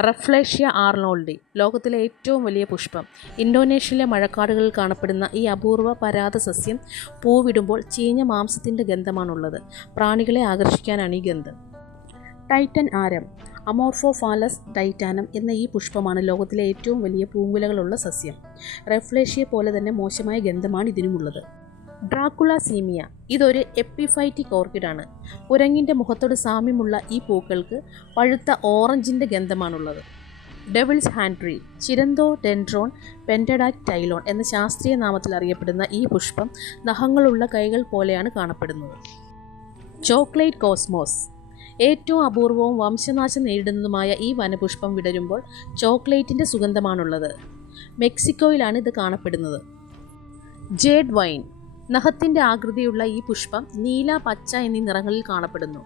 Rafflesia ആർണോൾഡി ലോകത്തിലെ ഏറ്റവും വലിയ പുഷ്പം. ഇന്തോനേഷ്യയിലെ മഴക്കാടുകളിൽ കാണപ്പെടുന്ന ഈ അപൂർവ പരാത സസ്യം പൂവിടുമ്പോൾ ചീഞ്ഞ മാംസത്തിൻ്റെ ഗന്ധമാണുള്ളത്. പ്രാണികളെ ആകർഷിക്കാനാണ് ഈ ഗന്ധം. ടൈറ്റൻ ആരം അമോർഫോഫാലസ് ടൈറ്റാനം എന്ന ഈ പുഷ്പമാണ് ലോകത്തിലെ ഏറ്റവും വലിയ പൂങ്കുലകളുള്ള സസ്യം. റഫ്ലേഷ്യയെ പോലെ തന്നെ മോശമായ ഗന്ധമാണ് ഇതിനുമുള്ളത്. ഡ്രാക്കുള സീമിയ ഇതൊരു എപ്പിഫൈറ്റിക് ഓർക്കിഡാണ്. കുരങ്ങിൻ്റെ മുഖത്തോട് സാമ്യമുള്ള ഈ പൂക്കൾക്ക് പഴുത്ത ഓറഞ്ചിൻ്റെ ഗന്ധമാണുള്ളത്. ഡെവിൾസ് ഹാൻഡ് ട്രീ ചിരന്തോഡെൻഡ്രോൺ പെൻറ്റഡാക്ടൈലോൺ എന്ന ശാസ്ത്രീയ നാമത്തിൽ അറിയപ്പെടുന്ന ഈ പുഷ്പം നഖങ്ങളുള്ള കൈകൾ പോലെയാണ് കാണപ്പെടുന്നത്. ചോക്ലേറ്റ് കോസ്മോസ് ഏറ്റവും അപൂർവവും വംശനാശം നേരിടുന്നതുമായ ഈ വനപുഷ്പം വിടരുമ്പോൾ ചോക്ലേറ്റിൻ്റെ സുഗന്ധമാണുള്ളത്. മെക്സിക്കോയിലാണ് ഇത് കാണപ്പെടുന്നത്. ജേഡ് വൈൻ നഖത്തിൻ്റെ ആകൃതിയുള്ള ഈ പുഷ്പം നീല, പച്ച എന്നീ നിറങ്ങളിൽ കാണപ്പെടുന്നു.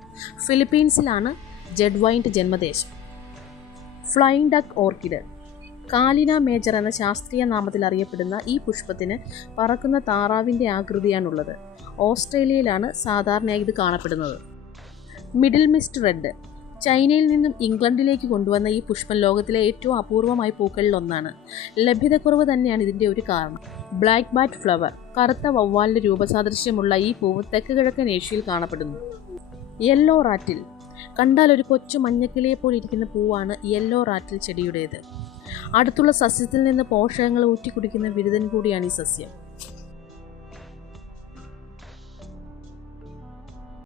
ഫിലിപ്പീൻസിലാണ് ജെഡ് വൈൻ്റെ ജന്മദേശം. Flying duck orchid Caleana major എന്ന ശാസ്ത്രീയ നാമത്തിൽ അറിയപ്പെടുന്ന ഈ പുഷ്പത്തിന് പറക്കുന്ന താറാവിൻ്റെ ആകൃതിയാണുള്ളത്. ഓസ്ട്രേലിയയിലാണ് സാധാരണയായി ഇത് കാണപ്പെടുന്നത്. മിഡിൽ മിസ്റ്റ് റെഡ് ചൈനയിൽ നിന്നും ഇംഗ്ലണ്ടിലേക്ക് കൊണ്ടുവന്ന ഈ പുഷ്പം ലോകത്തിലെ ഏറ്റവും അപൂർവമായ പൂക്കളിൽ ഒന്നാണ്. ലഭ്യതക്കുറവ് തന്നെയാണ് ഇതിൻ്റെ ഒരു കാരണം. ബ്ലാക്ക് ബാറ്റ് ഫ്ലവർ കറുത്ത വവ്വാലിൻ്റെ രൂപസാദൃശ്യമുള്ള ഈ പൂവ് തെക്ക് കിഴക്കൻ ഏഷ്യയിൽ കാണപ്പെടുന്നു. യെല്ലോ റാറ്റിൽ കണ്ടാൽ ഒരു കൊച്ചു മഞ്ഞക്കിളിയെ പോലെ ഇരിക്കുന്ന പൂവാണ് യെല്ലോ റാറ്റിൽ ചെടിയുടേത്. അടുത്തുള്ള സസ്യത്തിൽ നിന്ന് പോഷകങ്ങൾ ഊറ്റിക്കുടിക്കുന്ന ബിരുദൻ കൂടിയാണ് ഈ സസ്യം.